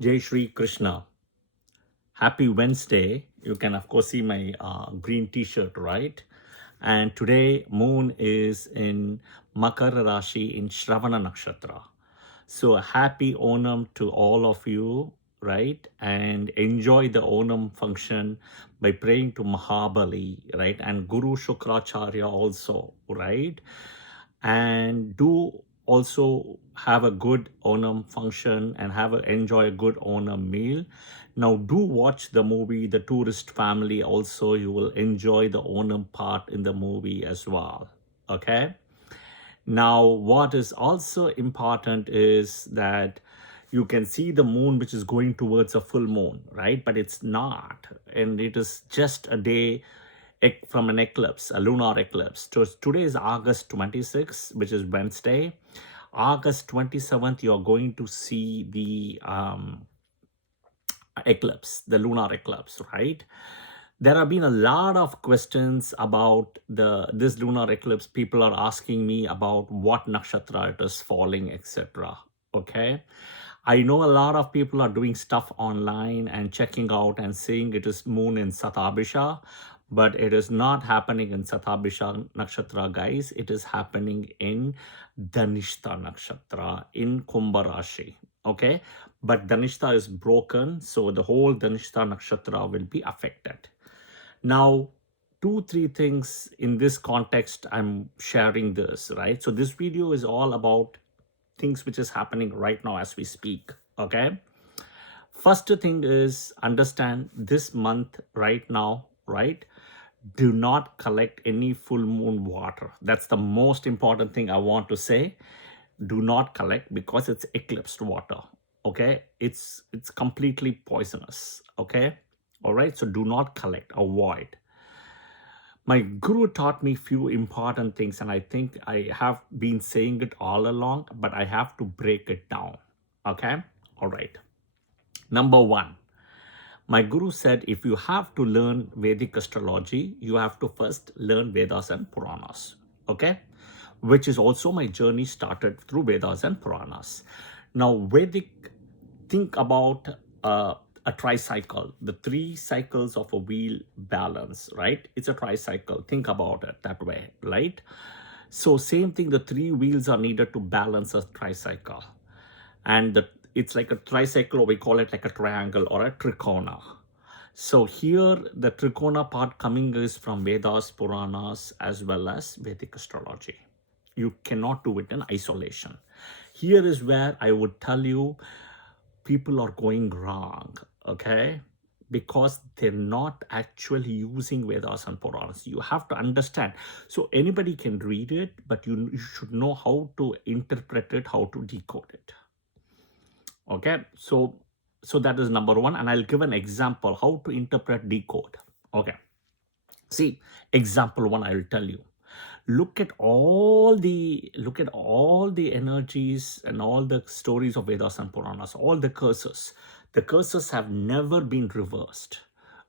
Jai Shri Krishna. Happy Wednesday. You can, of course, see my green t-shirt, right? And today, moon is in Makara Rashi in Shravana Nakshatra. So happy Onam to all of you, right? And enjoy the Onam function by praying to Mahabali, right? And Guru Shukracharya also, right? And do also have a good Onam function and enjoy a good Onam meal. Now do watch the movie The Tourist Family also. You will enjoy the Onam part in the movie as well. Okay. Now, what is also important is that you can see the moon which is going towards a full moon, right? But it's not. And it is just a day from an eclipse, a lunar eclipse. So today is August 26th, which is Wednesday. August 27th, you are going to see the eclipse, the lunar eclipse, right? There have been a lot of questions about this lunar eclipse. People are asking me about what nakshatra it is falling, etc. Okay. I know a lot of people are doing stuff online and checking out and saying it is moon in Satabhisha, but it is not happening in Satabhisha nakshatra, guys. It is happening in Dhanishta nakshatra in Kumbha Rashi. Okay, but Dhanishta is broken, so the whole Dhanishta nakshatra will be affected. Now, 2-3 things in this context, I'm sharing this, right? So this video is all about things which is happening right now as we speak, okay? First thing is understand this month right now, right? Do not collect any full moon water. That's the most important thing I want to say. Do not collect because it's eclipsed water, okay? It's completely poisonous, okay? All right, so do not collect, avoid. My guru taught me few important things, and I think I have been saying it all along, but I have to break it down, okay? All right. Number one, my guru said if you have to learn Vedic astrology, you have to first learn Vedas and Puranas, okay? Which is also my journey started through Vedas and Puranas. Now, Vedic, think about a tricycle, the 3 cycles of a wheel balance, right? It's a tricycle. Think about it that way, right? So same thing, the 3 wheels are needed to balance a tricycle. And it's like a tricycle, or we call it like a triangle or a trikona. So here, the trikona part coming is from Vedas, Puranas, as well as Vedic astrology. You cannot do it in isolation. Here is where I would tell you people are going wrong, okay? Because they're not actually using Vedas and Puranas. You have to understand. So anybody can read it, but you should know how to interpret it, how to decode it. Okay, so that is number one, and I'll give an example how to interpret, decode. Okay, see, example one, I'll tell you. Look at all the energies and all the stories of Vedas and Puranas, all the curses. The curses have never been reversed.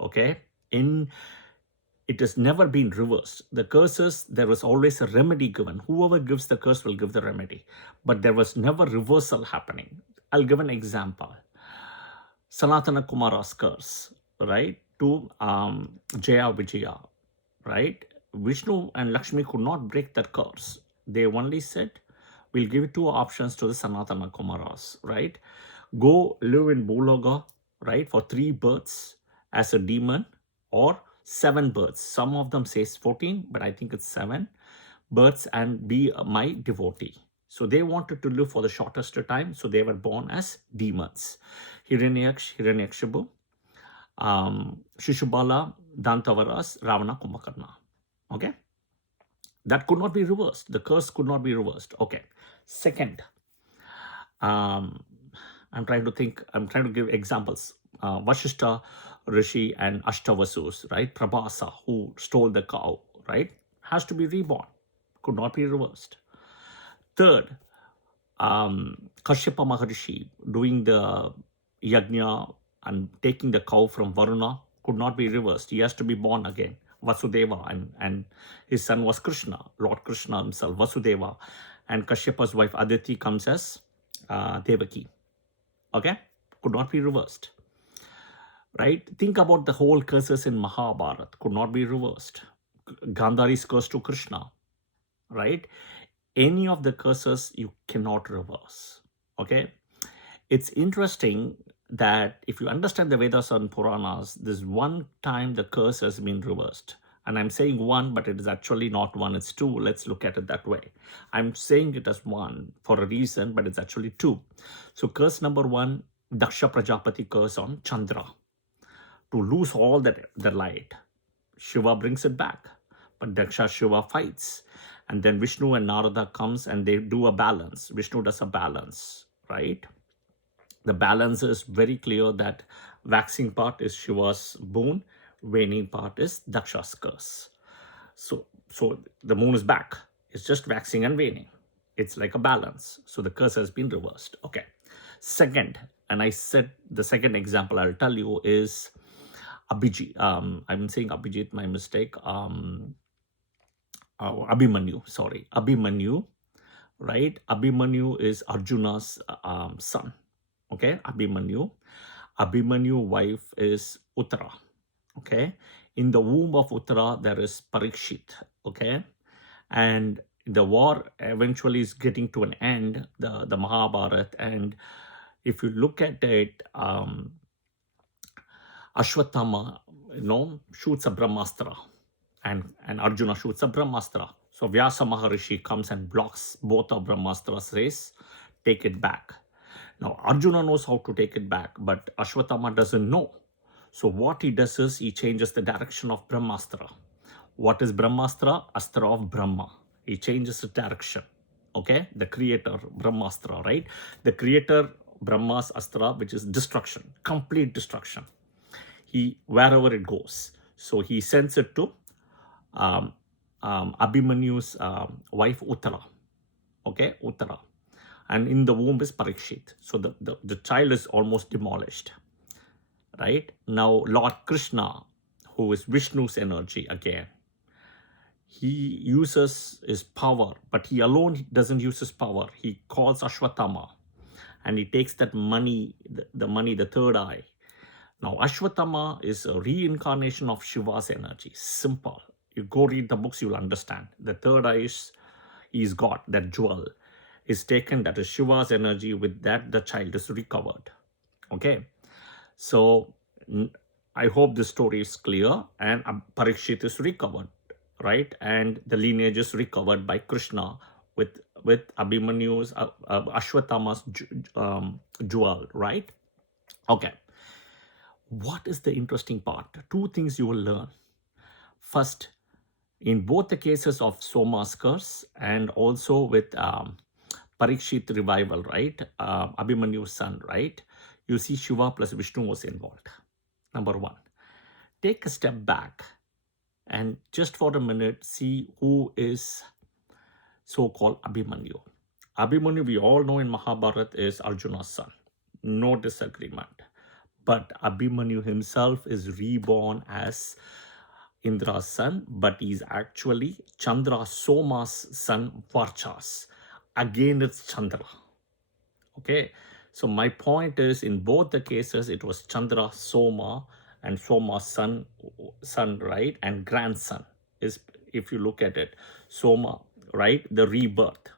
Okay, it has never been reversed. The curses, there was always a remedy given. Whoever gives the curse will give the remedy, but there was never reversal happening. I'll give an example. Sanatana Kumara's curse, right, to Jaya Vijaya, right? Vishnu and Lakshmi could not break that curse. They only said, we'll give 2 options to the Sanatana Kumaras, right? Go live in Bologa, right, for 3 births as a demon, or 7 births. Some of them says 14, but I think it's 7 births, and be my devotee. So they wanted to live for the shortest time, so they were born as demons. Hiranyaksh, Hiranyakshibu, Shishubala, Dantavaras, Ravana, Kumbhakarna. Okay, that could not be reversed. The curse could not be reversed. Okay, second, I'm trying to give examples. Vashishta Rishi and Ashtavasus, right? Prabhasa, who stole the cow, right? Has to be reborn. Could not be reversed. Third, Kashyapa Maharishi doing the yajna and taking the cow from Varuna could not be reversed. He has to be born again. Vasudeva, and his son was Krishna, Lord Krishna himself, Vasudeva. And Kashyapa's wife Aditi comes as Devaki. Okay, could not be reversed, right? Think about the whole curses in Mahabharata, could not be reversed. Gandhari's curse to Krishna, right? Any of the curses you cannot reverse, okay? It's interesting that if you understand the Vedas and Puranas, this one time the curse has been reversed. And I'm saying one, but it is actually not one, it's two. Let's look at it that way. I'm saying it as one for a reason, but it's actually two. So curse number one, Daksha Prajapati curse on Chandra, to lose all the light. Shiva brings it back, but Daksha Shiva fights. And then Vishnu and Narada comes and they do a balance. Vishnu does a balance, right? The balance is very clear that waxing part is Shiva's boon, waning part is Daksha's curse. So the moon is back. It's just waxing and waning. It's like a balance. So the curse has been reversed. Okay. Second, and I said the second example I'll tell you is Abhijit. I'm saying Abhijit, my mistake. Abhimanyu, sorry. Abhimanyu, right? Abhimanyu is Arjuna's son. Okay, Abhimanyu wife is Uttara. Okay, in the womb of Uttara there is Parikshit. Okay, and the war eventually is getting to an end, the Mahabharata, and if you look at it, Ashwatthama, shoots a Brahmastra, and Arjuna shoots a Brahmastra. So Vyasa Maharishi comes and blocks both of Brahmastras, says, take it back. Now, Arjuna knows how to take it back, but Ashwatthama doesn't know. So what he does is he changes the direction of Brahmastra. What is Brahmastra? Astra of Brahma. He changes the direction. Okay? The creator, Brahmastra, right? The creator, Brahma's Astra, which is destruction, complete destruction. Wherever it goes. So he sends it to Abhimanyu's wife, Uttara. Okay? Uttara. And in the womb is Parikshit. So the child is almost demolished, right? Now, Lord Krishna, who is Vishnu's energy again, he uses his power, but he alone doesn't use his power. He calls Ashwatthama and he takes that money, the third eye. Now, Ashwatthama is a reincarnation of Shiva's energy. Simple. You go read the books, you'll understand. The third eye he's got, that jewel is taken, that is Shiva's energy. With that, the child is recovered. Okay, so I hope this story is clear, and Parikshit is recovered, right? And the lineage is recovered by Krishna with Abhimanyu's Ashwatthama's jewel, right? Okay, what is the interesting part? Two things you will learn. First, in both the cases of Soma's curse and also with Parikshit revival, right? Abhimanyu's son, right? You see Shiva plus Vishnu was involved. Number one. Take a step back and just for a minute see who is so-called Abhimanyu. Abhimanyu, we all know in Mahabharata, is Arjuna's son. No disagreement. But Abhimanyu himself is reborn as Indra's son, but he's actually Chandra Soma's son, Varchas. Again, it's Chandra. Okay, so my point is, in both the cases, it was Chandra Soma and Soma's son, right, and grandson is, if you look at it, Soma, right, the rebirth.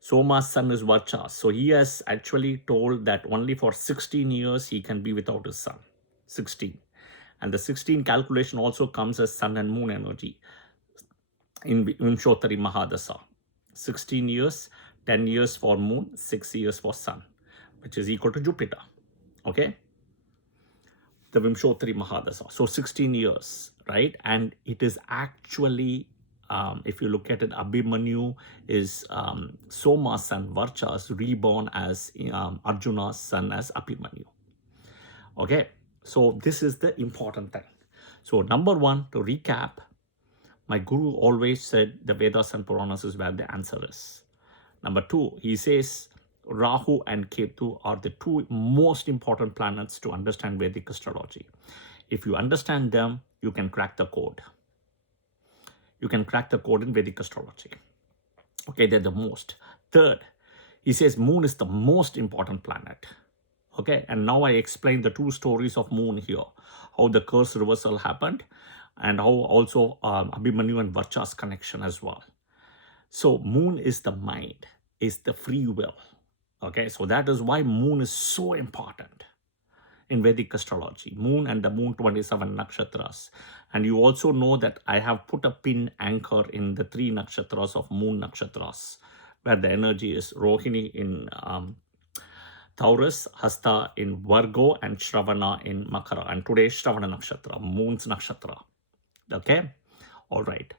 Soma's son is Varchas. So he has actually told that only for 16 years he can be without his son. 16. And the 16 calculation also comes as sun and moon energy in Vimshottari Mahadasa. 16 years, 10 years for moon, 6 years for sun, which is equal to Jupiter. Okay? The Vimshottari Mahadasa. So 16 years, right? And it is actually, if you look at it, Abhimanyu is Soma's son, Varchas, reborn as Arjuna's son as Abhimanyu. Okay? So this is the important thing. So number one, to recap, my guru always said the Vedas and Puranas is where the answer is. Number two, he says Rahu and Ketu are the two most important planets to understand Vedic astrology. If you understand them, you can crack the code. You can crack the code in Vedic astrology. Okay, they're the most. Third, he says moon is the most important planet. Okay, and now I explain the two stories of moon here, how the curse reversal happened, and how also Abhimanyu and Varcha's connection as well. So moon is the mind, is the free will. Okay, so that is why moon is so important in Vedic astrology. Moon and the moon 27 nakshatras. And you also know that I have put a pin anchor in the 3 nakshatras of moon nakshatras, where the energy is Rohini in Taurus, Hasta in Virgo, and Shravana in Makara. And today Shravana nakshatra, moon's nakshatra. Okay, all right.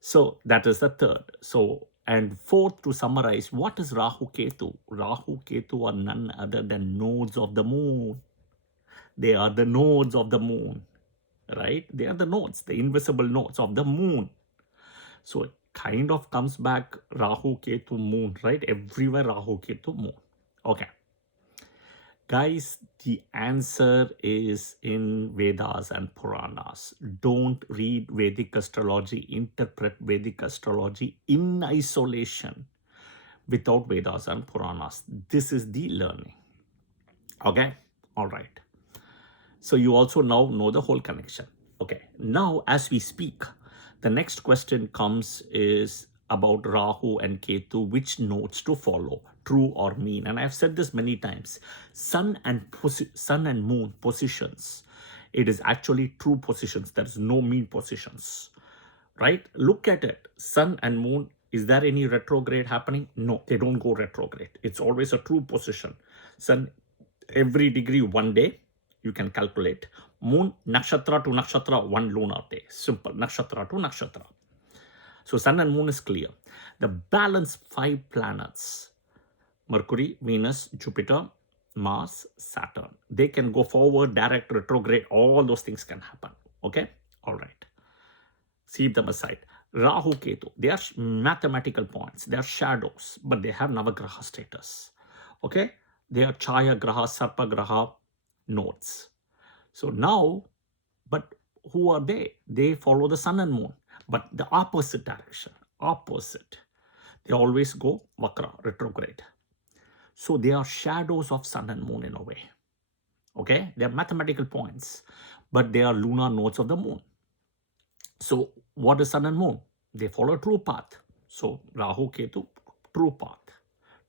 So that is the third. So, and fourth, to summarize, what is Rahu Ketu? Rahu Ketu are none other than nodes of the moon. They are the nodes of the moon, right? They are the nodes, the invisible nodes of the moon. So it kind of comes back Rahu Ketu moon, right? Everywhere Rahu Ketu moon. Okay. Guys, the answer is in Vedas and Puranas. Don't read Vedic astrology, interpret Vedic astrology in isolation without Vedas and Puranas. This is the learning. Okay? All right. So you also now know the whole connection. Okay. Now, as we speak, the next question comes is about Rahu and Ketu, which nodes to follow, true or mean. And I've said this many times. Sun and moon positions, it is actually true positions. There is no mean positions, right? Look at it. Sun and moon, is there any retrograde happening? No, they don't go retrograde. It's always a true position. Sun, every degree 1 day, you can calculate. Moon, nakshatra to nakshatra, 1 lunar day. Simple, nakshatra to nakshatra. So sun and moon is clear. The balance 5 planets, Mercury, Venus, Jupiter, Mars, Saturn, they can go forward, direct, retrograde, all those things can happen. Okay, all right. Keep them aside. Rahu, Ketu, they are mathematical points. They are shadows, but they have Navagraha status. Okay, they are Chaya Graha, Sarpa Graha nodes. So now, but who are they? They follow the sun and moon, but the opposite direction, opposite. They always go Vakra, retrograde. So they are shadows of sun and moon in a way. Okay, they are mathematical points, but they are lunar nodes of the moon. So what is sun and moon? They follow a true path. So Rahu, Ketu, true path,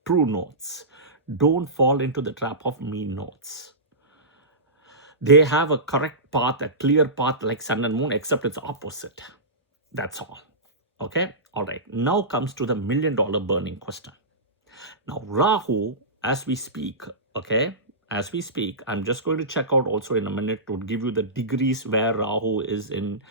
true nodes. Don't fall into the trap of mean nodes. They have a correct path, a clear path like sun and moon, except it's opposite. That's all. Okay, all right. Now comes to the $1 million burning question. Now Rahu, as we speak, okay, as we speak, I'm just going to check out also in a minute to give you the degrees where Rahu is in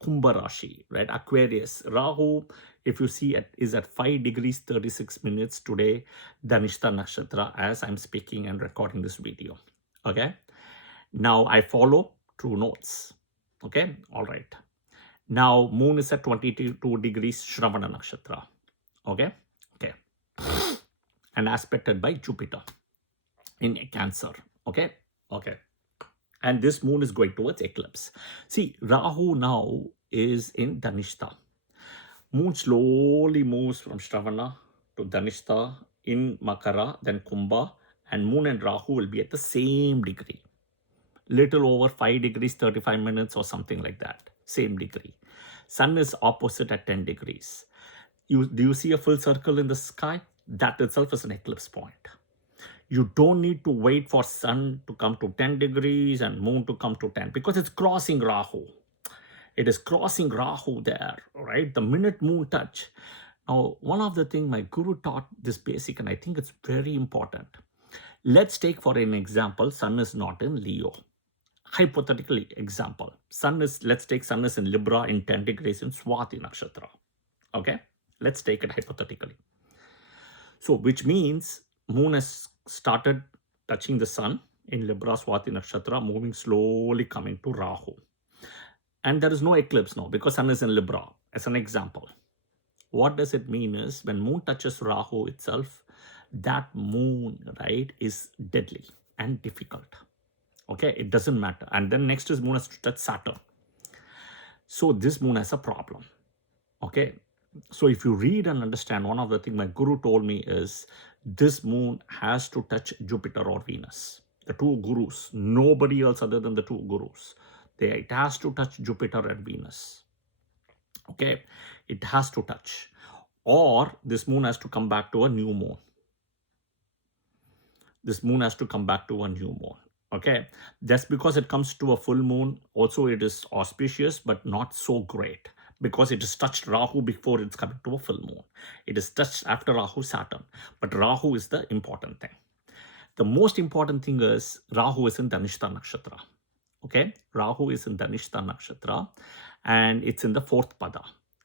Kumbha Rashi, right? Aquarius. Rahu, if you see, is at 5 degrees 36 minutes today, Dhanishta Nakshatra, as I'm speaking and recording this video. Okay. Now I follow true notes. Okay. All right. Now moon is at 22 degrees Shravana Nakshatra. Okay. Okay. And aspected by Jupiter in Cancer. Okay. Okay. And this moon is going towards eclipse. See, Rahu now is in Dhanishta. Moon slowly moves from Shravana to Dhanishta in Makara, then Kumbha, and moon and Rahu will be at the same degree. Little over 5 degrees 35 minutes or something like that. Same degree. Sun is opposite at 10 degrees. Do you see a full circle in the sky? That itself is an eclipse point. You don't need to wait for sun to come to 10 degrees and moon to come to 10 because it's crossing Rahu. It is crossing Rahu there, right? The minute moon touch. Now, one of the things my guru taught this basic, and I think it's very important. Let's take for an example, sun is not in Leo. Hypothetically example, let's take sun is in Libra in 10 degrees in Swati Nakshatra. Okay, let's take it hypothetically. So, which means moon has started touching the sun in Libra Swati Nakshatra, moving slowly coming to Rahu. And there is no eclipse now because sun is in Libra, as an example. What does it mean is when moon touches Rahu itself, that moon, right, is deadly and difficult. Okay, it doesn't matter. And then next is moon has to touch Saturn. So this moon has a problem. Okay, so if you read and understand, one of the things my guru told me is this moon has to touch Jupiter or Venus. the two gurus, nobody else other than the two gurus. It has to touch Jupiter and Venus. Okay, it has to touch. Or this moon has to come back to a new moon. This moon has to come back to a new moon. Okay, just because it comes to a full moon, also it is auspicious, but not so great, because it is touched Rahu before it's coming to a full moon. It is touched after Rahu Saturn, but Rahu is the important thing. The most important thing is Rahu is in Dhanishta Nakshatra. Okay, Rahu is in Dhanishta Nakshatra and it's in the fourth pada.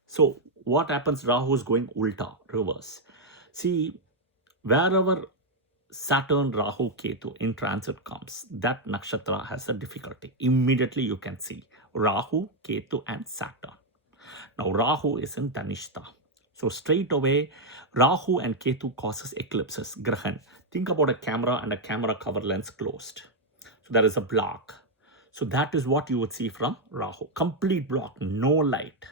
So what happens? Rahu is going ulta, reverse. See, wherever Saturn, Rahu, Ketu in transit comes, that nakshatra has a difficulty. Immediately you can see Rahu, Ketu and Saturn. Now Rahu is in Dhanishta. So straight away, Rahu and Ketu causes eclipses, Grahan. Think about a camera and a camera cover lens closed. So there is a block. So that is what you would see from Rahu. Complete block, no light.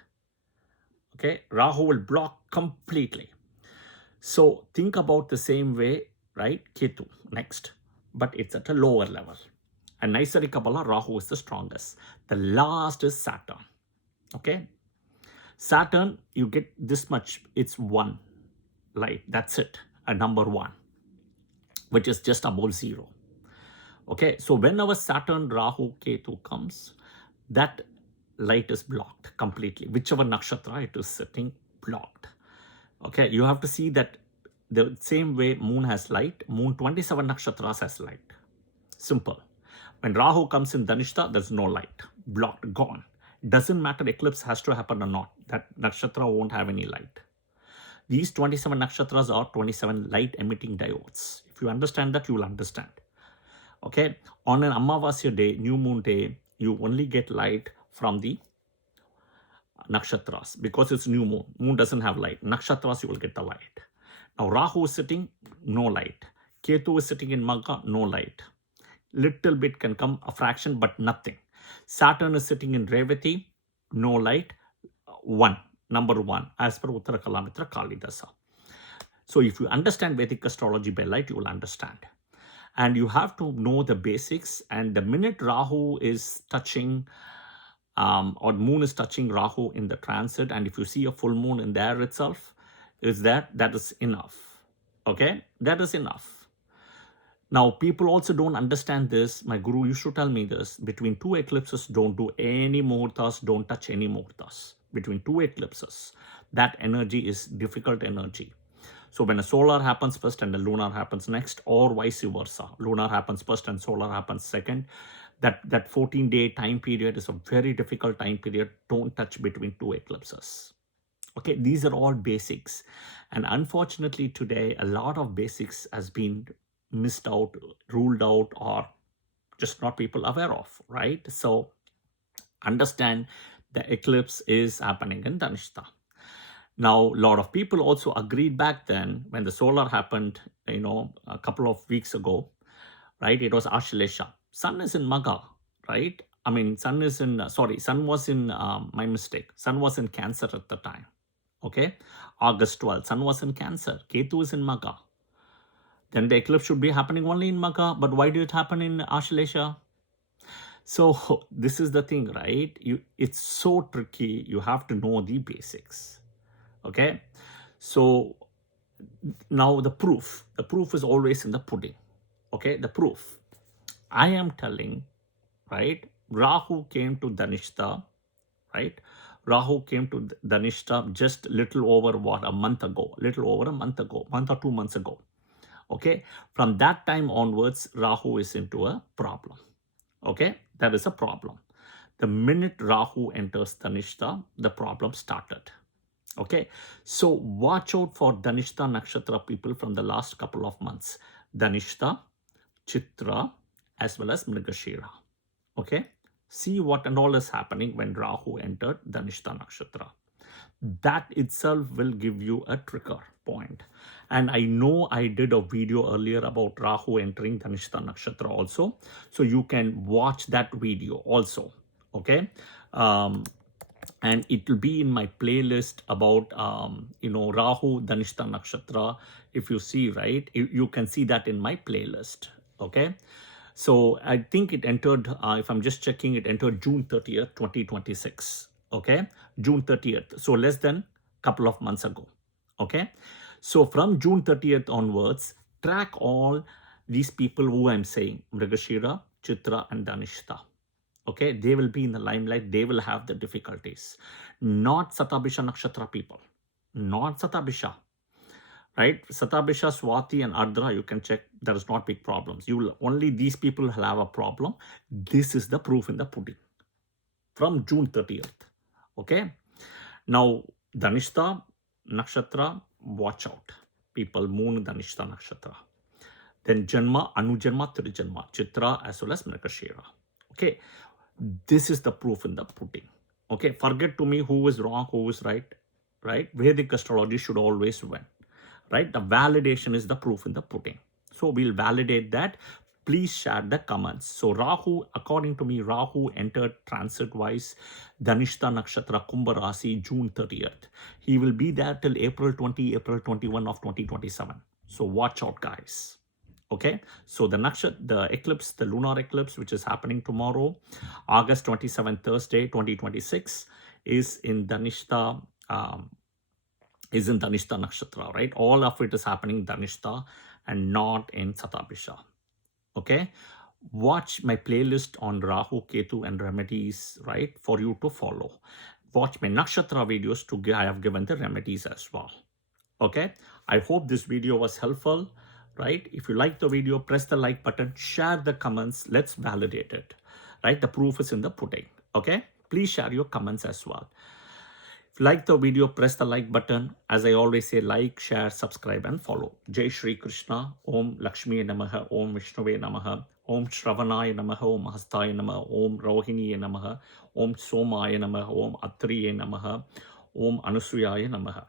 Okay, Rahu will block completely. So think about the same way, right? Ketu next, but it's at a lower level. And Naisari Kabbalah, Rahu is the strongest. The last is Saturn. Okay, Saturn, you get this much, it's 1 light, that's it, a number 1, which is just above 0. Okay, so whenever Saturn, Rahu, Ketu comes, that light is blocked completely. Whichever nakshatra it is sitting, blocked. Okay, you have to see that the same way moon has light, moon 27 nakshatras has light. Simple. When Rahu comes in Dhanishta, there's no light, blocked, gone. Doesn't matter eclipse has to happen or not, that nakshatra won't have any light. These 27 nakshatras are 27 light emitting diodes. If you understand that, you will understand. Okay, on an Amavasya day, new moon day, you only get light from the nakshatras because it's new moon. Moon doesn't have light. Nakshatras, you will get the light. Now Rahu is sitting, no light. Ketu is sitting in Magha, no light. Little bit can come, a fraction, but nothing. Saturn is sitting in Revati, no light, 1, number 1, as per Uttara Kalamitra Kalidasa. So if you understand Vedic astrology by light, you will understand. And you have to know the basics. And the minute Rahu is touching, or moon is touching Rahu in the transit, and if you see a full moon in there itself, that is enough. Okay, that is enough. Now, people also don't understand this. My guru used to tell me this. Between 2 eclipses, don't do any muhurtas, don't touch any muhurtas. Between 2 eclipses, that energy is difficult energy. So when a solar happens first and a lunar happens next, or vice versa, lunar happens first and solar happens second, that 14-day time period is a very difficult time period. Don't touch between 2 eclipses. Okay, these are all basics. And unfortunately today, a lot of basics has been missed out, ruled out, or just not people aware of, right? So understand the eclipse is happening in Dhanishta. Now, a lot of people also agreed back then when the solar happened, a couple of weeks ago, right? It was Ashlesha. Sun is in Magha, right? I mean, sun was in, my mistake. Sun was in Cancer at the time. Okay, August 12th, Sun was in Cancer, Ketu is in Magha. Then the eclipse should be happening only in Magha, but why did it happen in Ashlesha? So this is the thing, right? It's so tricky. You have to know the basics. Okay, so now the proof is always in the pudding. Okay, the proof. I am telling, right? Rahu came to Dhanishta, right? Rahu came to Dhanishta just little over a month ago, 1 or 2 months ago. Okay, from that time onwards, Rahu is into a problem. Okay, that is a problem. The minute Rahu enters Dhanishta, the problem started. Okay, so watch out for Dhanishta Nakshatra people from the last couple of months. Dhanishta, Chitra, as well as Mrigashira. Okay, see what and all is happening when Rahu entered Dhanishta Nakshatra. That itself will give you a trigger point. And I know I did a video earlier about Rahu entering Dhanishta Nakshatra also. So you can watch that video also. Okay. And it will be in my playlist about, Rahu Dhanishta Nakshatra. If you see, right, you can see that in my playlist. Okay. So I think it entered, if I'm just checking, it entered June 30th, 2026. Okay, June 30th. So less than couple of months ago. Okay, so from June 30th onwards, track all these people who I'm saying, Mrigashira, Chitra, and Dhanishta. Okay, they will be in the limelight. They will have the difficulties. Not Satabhisha Nakshatra people. Not Satabhisha. Right? Satabhisha, Swati, and Ardra, you can check. There is not big problems. You will only these people will have a problem. This is the proof in the pudding. From June 30th. Okay. Now, Dhanishta Nakshatra, watch out. People, Moon Dhanishta Nakshatra. Then Janma, Anujanma, Trijanma, Chitra, as well as Mrigashira. Okay. This is the proof in the pudding. Okay. Forget to me who is wrong, who is right. Right. Vedic astrology should always win. Right. The validation is the proof in the pudding. So we'll validate that. Please share the comments. So Rahu, according to me, Rahu entered transit-wise Dhanishta Nakshatra Kumbha Rasi June 30th. He will be there till April 20, April 21 of 2027. So watch out, guys. Okay, so the eclipse, the lunar eclipse, which is happening tomorrow, August 27, Thursday, 2026, is in Dhanishta, Nakshatra, right? All of it is happening Dhanishta and not in Satabhisha. Okay, watch my playlist on Rahu, Ketu, and remedies, right, for you to follow. Watch my Nakshatra videos I have given the remedies as well. Okay, I hope this video was helpful, right? If you like the video, press the like button, share the comments, let's validate it, right? The proof is in the pudding. Okay, please share your comments as well. If you like the video, press the like button. As I always say, like, share, subscribe, and follow. Jai Shri Krishna. Om Lakshmi Namaha. Om Vishnuve Namaha. Om Shravanaya Namaha. Om Hastaya Namaha. Om Rohiniye Namaha. Om Somaya Namaha. Om Atriye Namaha. Om Anusuyaya Namaha.